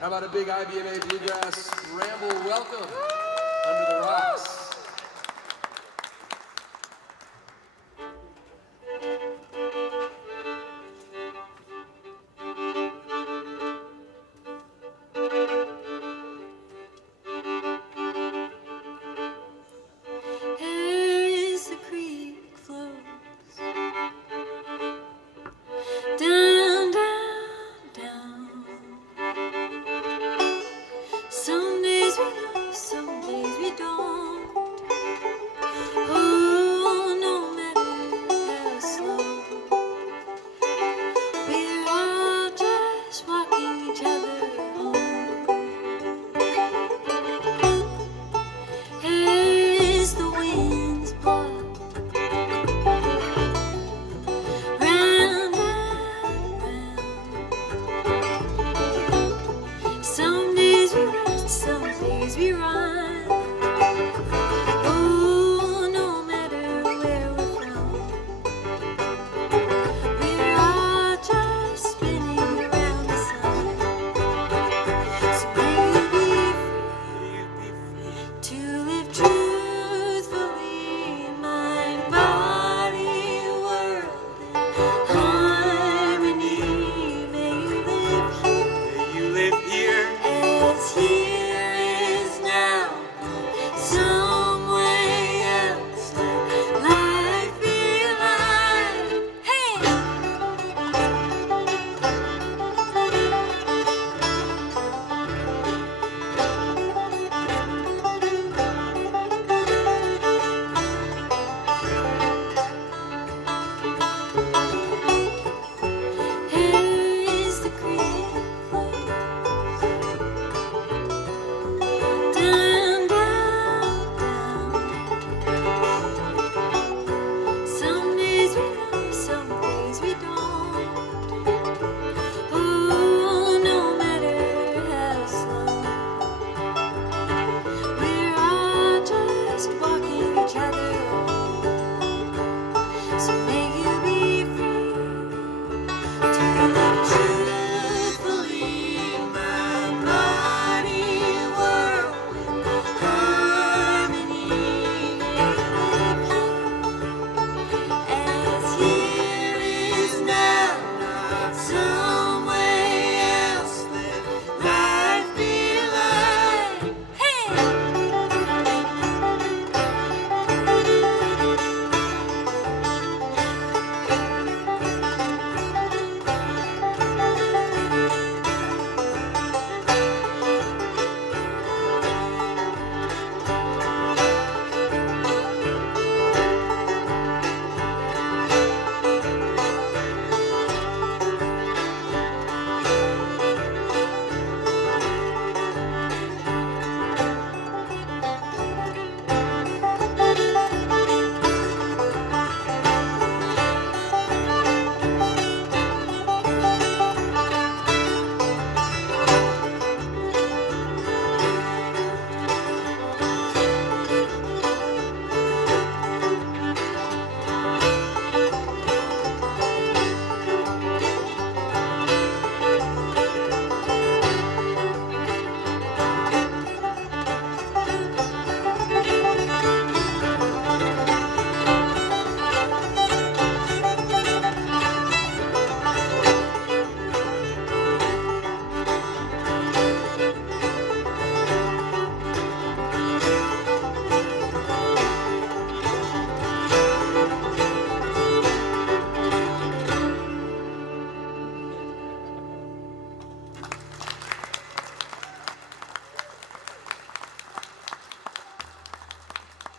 How about a big IBMA Bluegrass Ramble welcome under the rocks?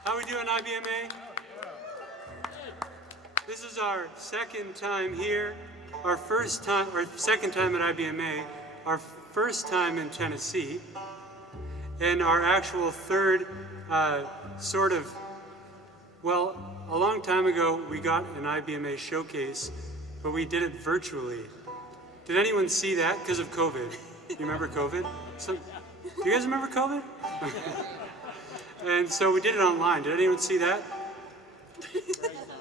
How we doing, IBMA? This is our second time here, our second time at IBMA, our first time in Tennessee, and our actual third well, a long time ago we got an IBMA showcase, but we did it virtually. Did anyone see that because of COVID? You remember COVID? Do you guys remember COVID? And so we did it online. Did anyone see that?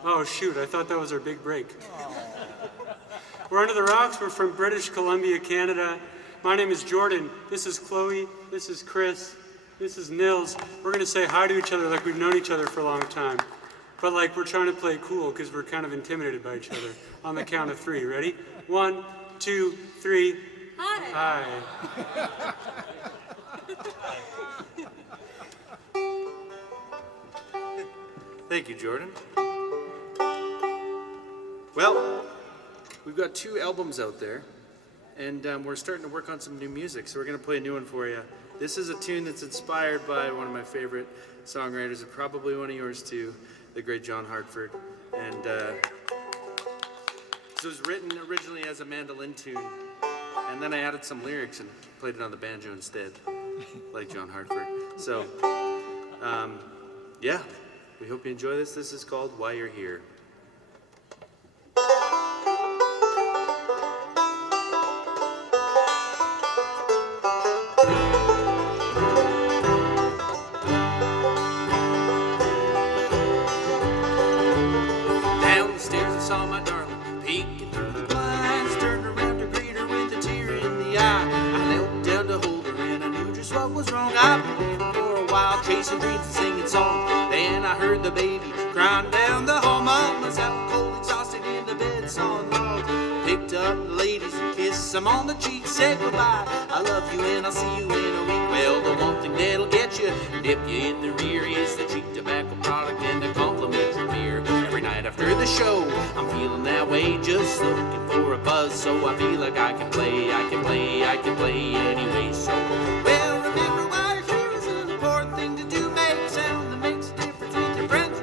Oh shoot, I thought that was our big break. We're Under the Rocks. We're from British Columbia, Canada. My name is Jordan. This is Chloe. This is Chris. This is Nils. We're gonna say hi to each other like we've known each other for a long time. But like we're trying to play cool because we're kind of intimidated by each other. On the count of 3, ready? 1, 2, 3. Hi. Hi. Thank you, Jordan. Well, we've got 2 albums out there, and we're starting to work on some new music, so we're going to play a new one for you. This is a tune that's inspired by one of my favorite songwriters, and probably one of yours too, the great John Hartford. And this was written originally as a mandolin tune, and then I added some lyrics and played it on the banjo instead, like John Hartford. So, yeah. We hope you enjoy this. This is called Why You're Here. Down the stairs I saw my darling peeking through the blinds, turned around to greet her with a tear in the eye. I knelt down to hold her and I knew just what was wrong. I've been waiting for a while, chasing dreams and singing songs. Then I heard the baby crying down the hall. Mama's out cold, exhausted in the bed, sawing logs. Picked up the ladies and kissed them on the cheek, said goodbye. I love you and I'll see you in a week. Well, the one thing that'll get you, dip you in the rear, is the cheap tobacco product and the complimentary beer. Every night after the show, I'm feeling that way, just looking for a buzz, so I feel like I can play anyway. So, well, remember why you're here is an important thing to do. Make sound that makes a difference with your friends.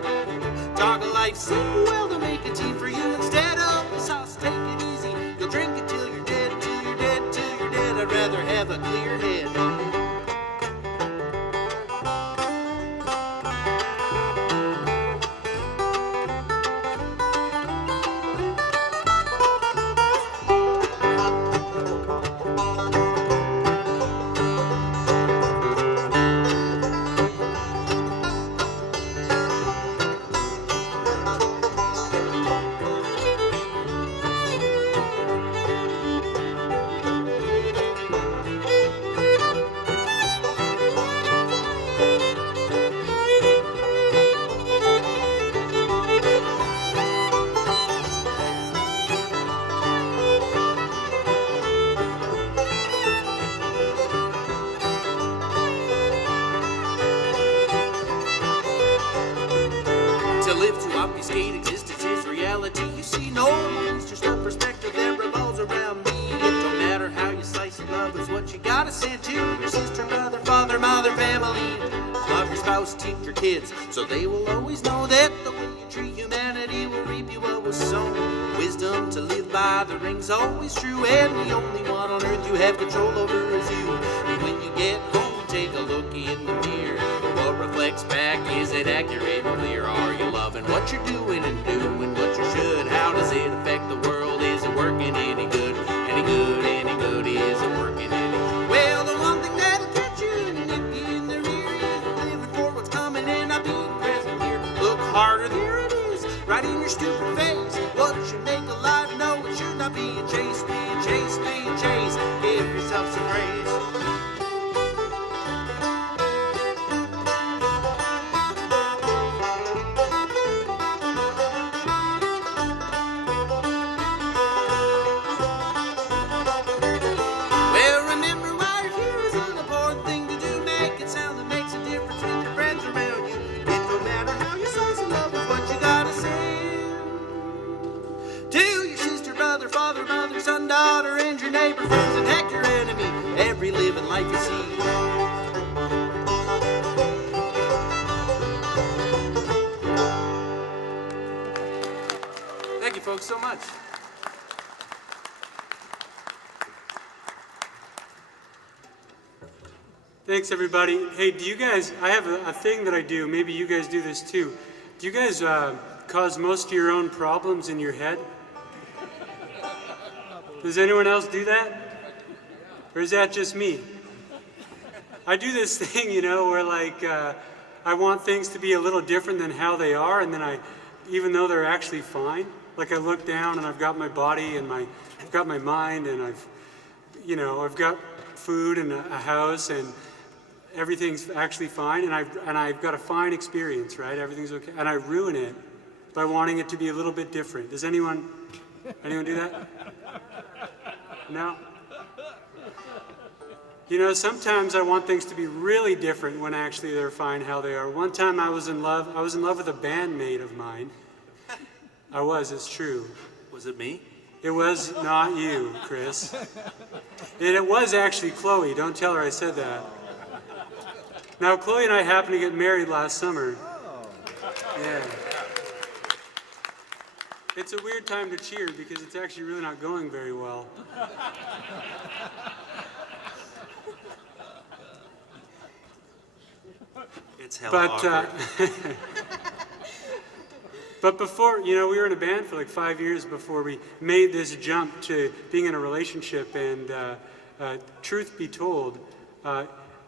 Talk of life simple, well, to make a tea for you instead of the sauce. Take it easy, you'll drink it till you're dead, till you're dead, till you're dead. I'd rather have a clear head. To live to obfuscate existence is reality. You see, no one's just a perspective that revolves around me. It don't matter how you slice it, love is what you gotta send to your sister, brother, father, mother, family. Love your spouse, teach your kids, so they will always know that the way you treat humanity will reap you what was sown. Wisdom to live by, the ring's always true, and the only one on earth you have control over is you. And when you get home, take a look in the mirror. What reflects back, is it accurate and clear? Are you loving what you're doing and doing what you should? How does it affect the world? Is it working any good? Any good, any good? Is it working any good? Well, the one thing that'll catch you and nip you in the rear is living for what's coming and not being present here. Look harder, there it is, right in your stupid face. What should make a life? No, it should not be a chase, being chased, being chased. Give yourself some praise. Son, daughter, and your neighbor, friends, and heck, your enemy. Every living life you see. Thank you, folks, so much. Thanks, everybody. Hey, do you guys, I have a thing that I do. Maybe you guys do this too. Do you guys cause most of your own problems in your head? Does anyone else do that? Or is that just me? I do this thing, you know, where like I want things to be a little different than how they are, and then even though they're actually fine, like I look down and I've got my body and I've got my mind and I've, I've got food and a house and everything's actually fine, and I've got a fine experience, right? Everything's okay, and I ruin it by wanting it to be a little bit different. Does anyone do that? No? Sometimes I want things to be really different when actually they're fine how they are. One time I was in love with a bandmate of mine. It's true. Was it me? It was not you, Chris. And it was actually Chloe. Don't tell her I said that. Now, Chloe and I happened to get married last summer. Yeah. It's a weird time to cheer because it's actually really not going very well. It's hella awkward. But before, we were in a band for like 5 years before we made this jump to being in a relationship. And truth be told,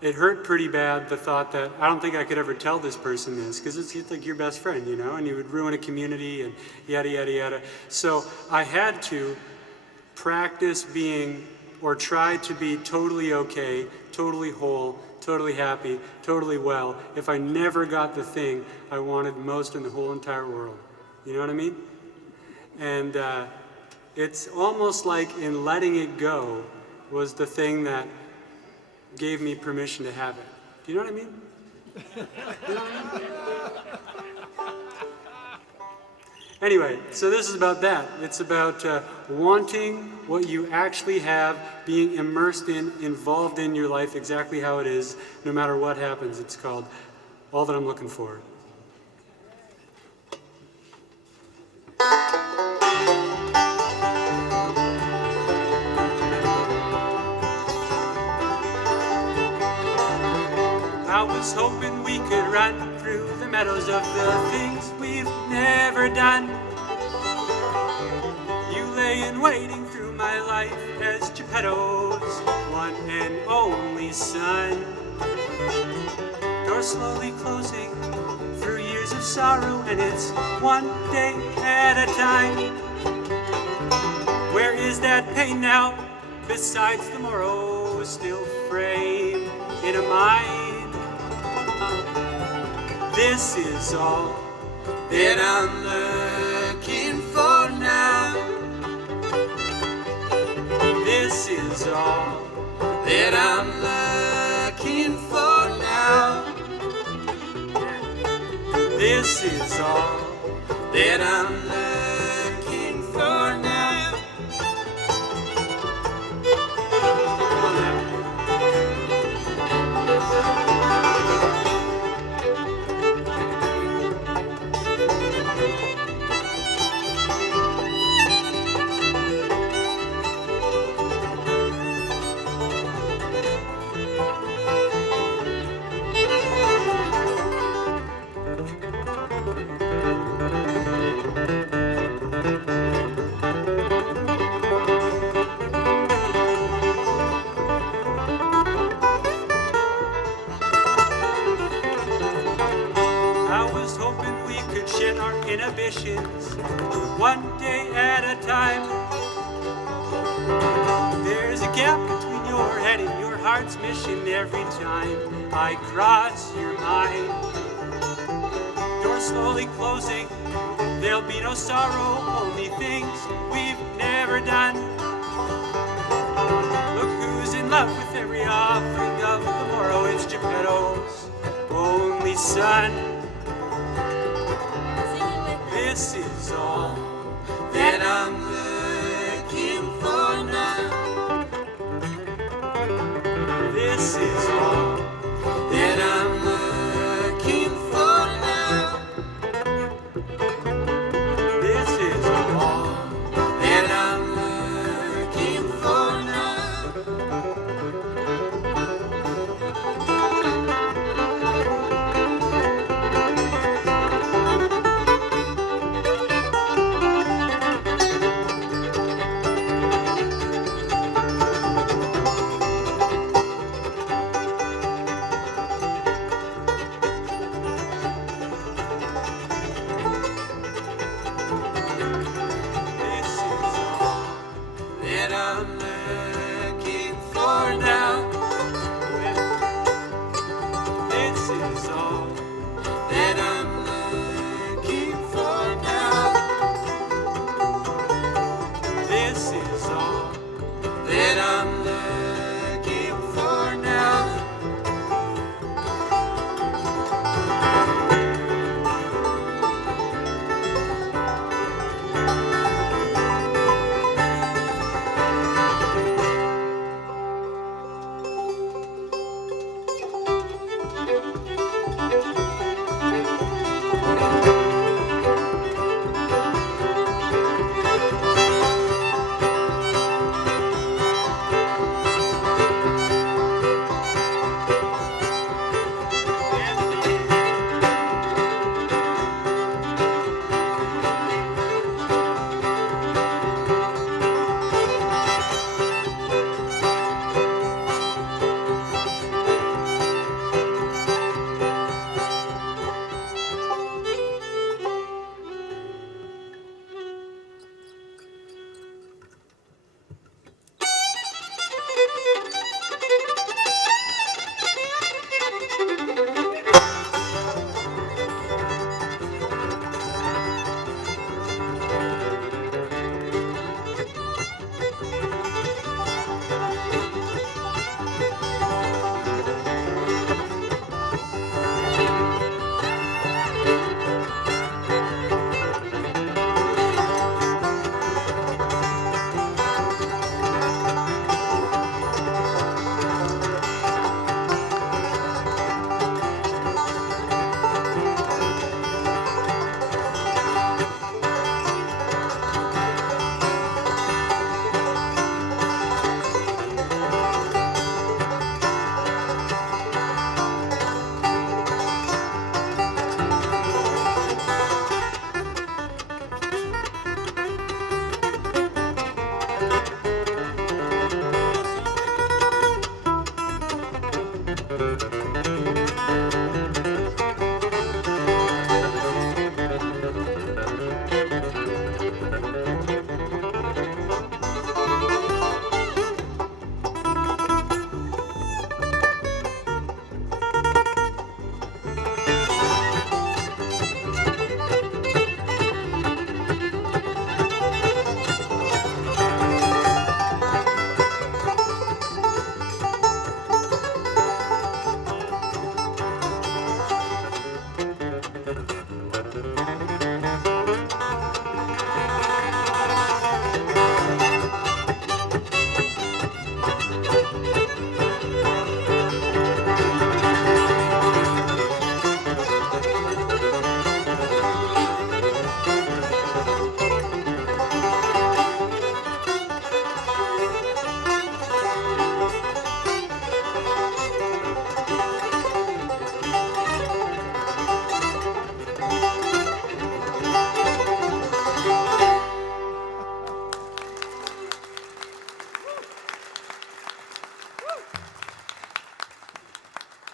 it hurt pretty bad, the thought that I don't think I could ever tell this person this, because it's like your best friend, and you would ruin a community and yada, yada, yada. So I had to practice being, or try to be totally okay, totally whole, totally happy, totally well, if I never got the thing I wanted most in the whole entire world. You know what I mean? And it's almost like in letting it go was the thing that gave me permission to have it. Do you know what I mean? You know what I mean? Anyway, so this is about that. It's about wanting what you actually have, being immersed in, involved in your life exactly how it is, no matter what happens. It's called All That I'm Looking For. I was hoping we could run through the meadows of the things we've never done. You laying waiting through my life as Geppetto's one and only son. Doors slowly closing through years of sorrow, and it's one day at a time. Where is that pain now, besides the morrow still framed in a mind? This is all That I'm looking for now. This is all That I'm looking for now. This is all That I'm looking for now. inhibitions, one day at a time. There's a gap between your head and your heart's mission every time I cross your mind. Doors slowly closing, there'll be no sorrow, only things we've never done. Look who's in love with every offering of the morrow, it's Geppetto's only son. This is all that I'm looking for now. This is all that I'm looking for now. This is all that I'm looking for now.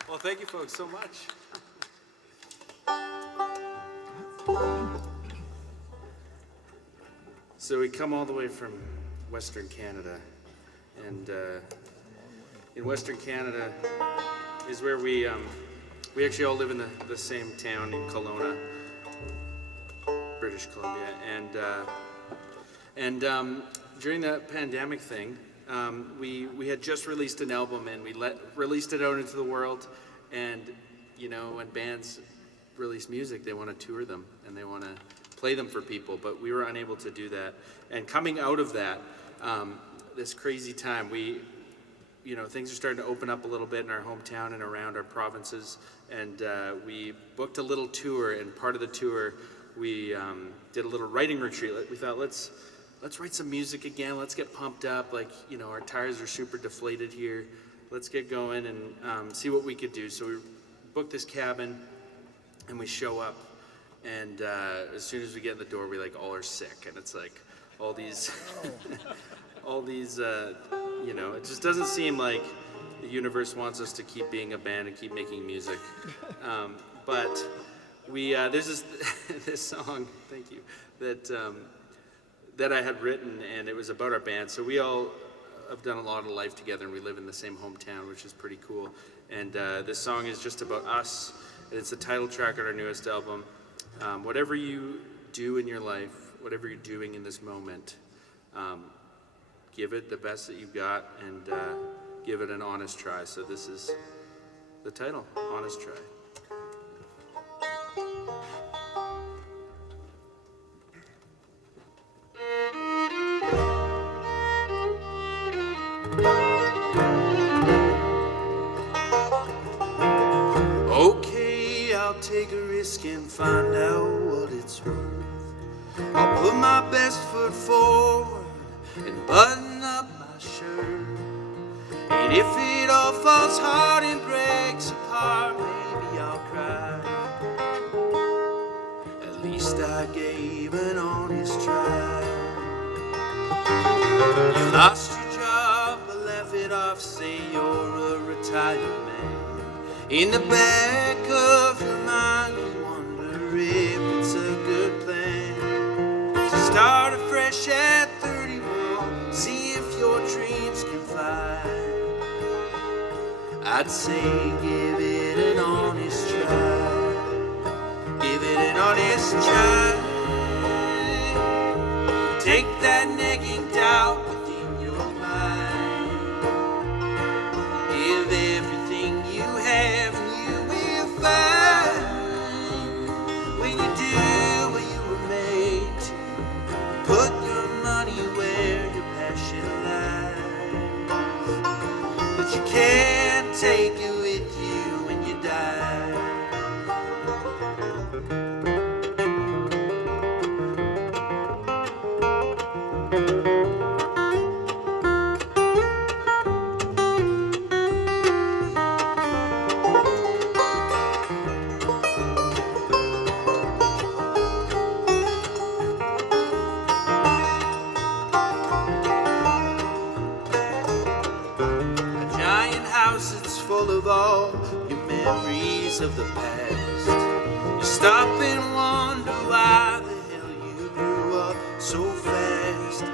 Well, thank you folks so much. So we come all the way from Western Canada, and in Western Canada is where we actually all live in the same town in Kelowna, British Columbia, and during that pandemic thing, we had just released an album, and we released it out into the world. And you know, when bands release music, they want to tour them and they want to play them for people, but we were unable to do that. And coming out of that, this crazy time, things are starting to open up a little bit in our hometown and around our provinces, and we booked a little tour. And part of the tour, we did a little writing retreat. We thought, let's write some music again. Let's get pumped up. Like, you know, our tires are super deflated here. Let's get going and see what we could do. So we booked this cabin, and we show up. And as soon as we get in the door, we all are sick, and it's like all these, it just doesn't seem like the universe wants us to keep being a band and keep making music. But there's this song, thank you, that I had written, and it was about our band. So we all have done a lot of life together, and we live in the same hometown, which is pretty cool. And this song is just about us, and it's the title track on our newest album. Whatever you do in your life, whatever you're doing in this moment, give it the best that you've got, and give it an honest try. So this is the title, Honest Try. Okay, I'll take a risk and find out what it's worth. I'll put my best foot forward and button up my shirt. And if it all falls hard and breaks apart, maybe I'll cry. At least I gave an honest try. You lost your job, but laugh it off, say you're a retired man. In the back of your mind, you wonder if it's a good plan to start afresh at 31, see if your dreams can fly. I'd say give it an honest try. Give it an honest try. Take that nagging doubt within your mind. Give everything you have, and you will find. When you do what you were made to, put your money where your passion lies. But you can't take it with you when you die. house that's full of all your memories of the past. You stop and wonder why the hell you grew up so fast,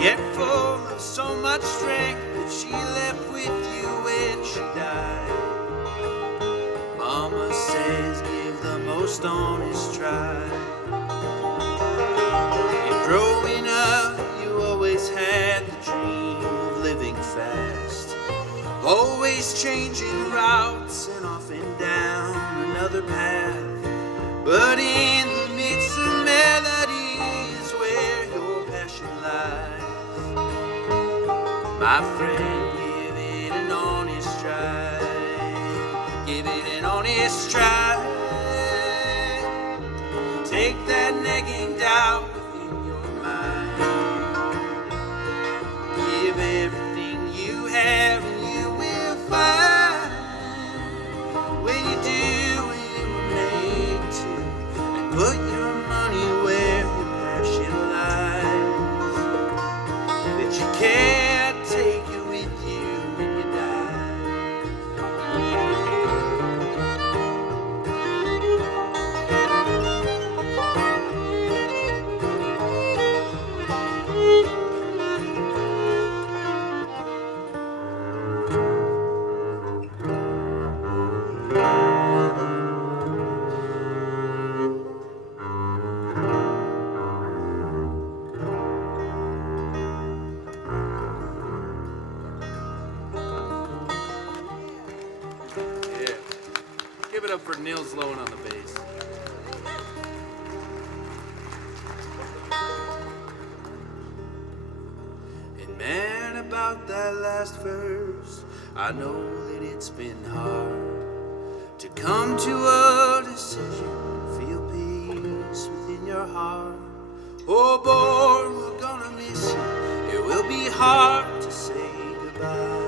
yet full of so much strength that she left with you when she died. Mama says give the most honest try. And growing up, you always had the dream of living fast, always changing routes and off and down another path. But in the midst of melodies where your passion lies, my friend, give it an honest try. Give it an honest try. Take that nagging doubt within your mind. Give everything you have and you will find. When you do what you were made to, and put your money where your passion lies, that you can't take it with you when you die. Yeah. Give it up for Nils Lowen on the bass. And man, about that last verse, I know that it's been hard to come to a decision, feel peace within your heart. Oh boy, we're gonna miss you. It will be hard to say goodbye.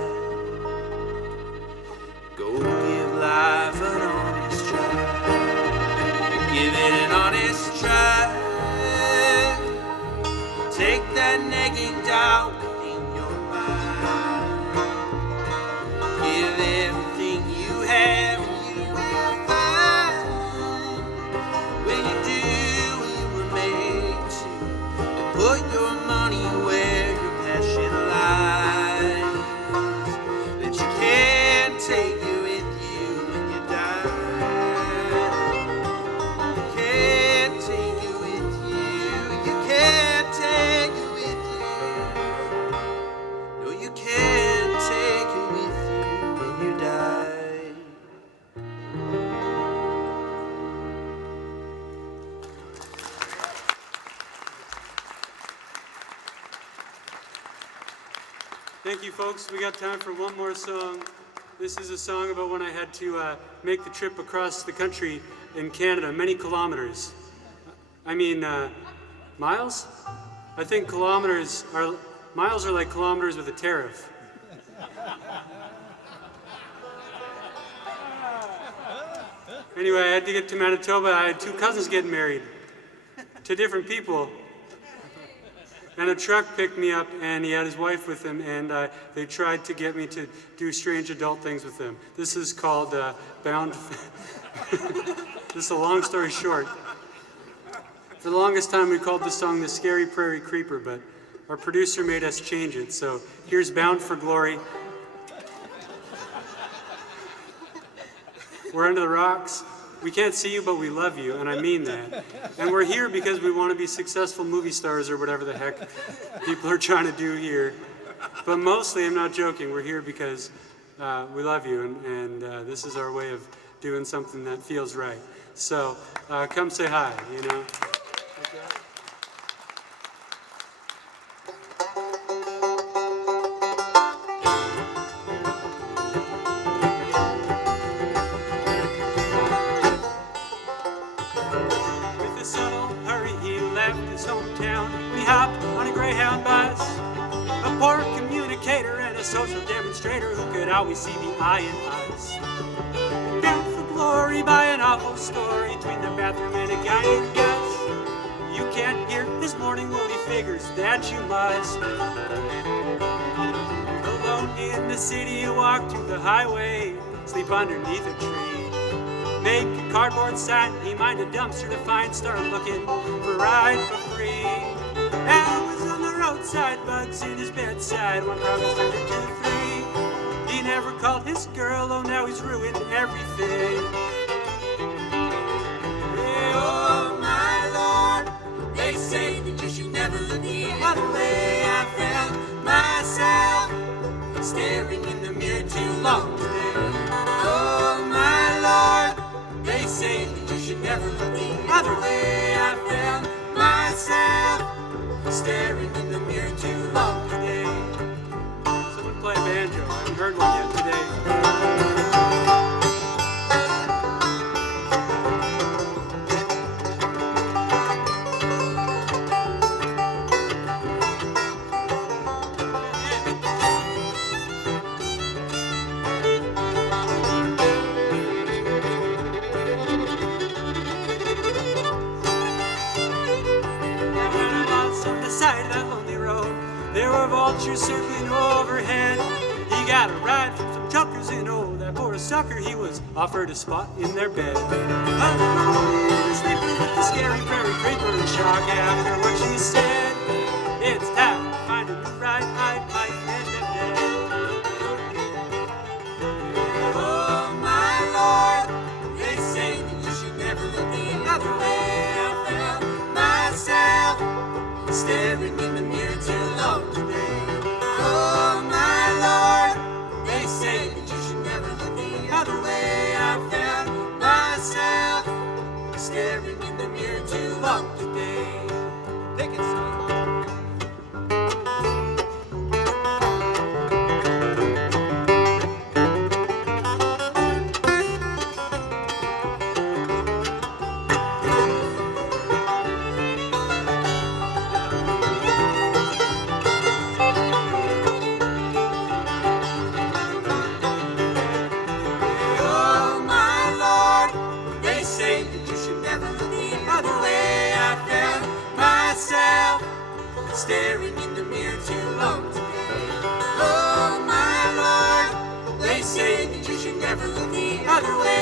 Go give life an honest try. Give it an honest try. Take that nagging doubt within your mind. Give everything you have and you will find. When you do what you were made to, and put your money where your passion lies, that you can't take it with you when you die. You can't take it with you. You can't take it with you. No, you can't take it with you when you die. Thank you, folks. We got time for one more song. This is a song about when I had to make the trip across the country in Canada, many kilometers. I mean, miles? I think miles are like kilometers with a tariff. Anyway, I had to get to Manitoba. I had two cousins getting married to different people. And a truck picked me up, and he had his wife with him, and they tried to get me to do strange adult things with them. This is called Bound. This is a long story short. For the longest time, we called this song The Scary Prairie Creeper, but our producer made us change it. So here's Bound for Glory. We're under the rocks. We can't see you, but we love you, and I mean that. And we're here because we want to be successful movie stars or whatever the heck people are trying to do here. But mostly, I'm not joking, we're here because we love you, and this is our way of doing something that feels right. So come say hi, you know? Social demonstrator who could always see the eye in us. Bound for glory by an awful story between the bathroom and a guy named Gus. You can't hear his morning woolly figures that you must. The alone in the city, you walk to the highway, sleep underneath a tree. Make a cardboard sign, he mind a dumpster to find, start looking for a ride for free. Al was on the roadside, bugs in his bedside, one promise turned into three. He never called his girl, oh now he's ruined everything. Oh my Lord, they say that you should never look the other way. I found myself staring in the mirror too long today. Oh my Lord, they say that you should never look the other way. I found myself staring in the mirror too long today. Someone play a banjo. I haven't heard one yet today. Side of that lonely road, there were vultures circling overhead. He got a ride from some truckers, and oh, that poor sucker, he was offered a spot in their bed. Alone, sleeping with the scary prairie creeper in shock after what she said. It's time to find a new ride, I might end up dead. Oh my Lord, they say that you should never look the other way. I found myself staring in the mirror too long today. Oh my Lord, they say that you should never look the other way. I found myself staring in the mirror too long today. They can sing. Staring in the mirror too long today. Oh my Lord, they say that you should never look the other way.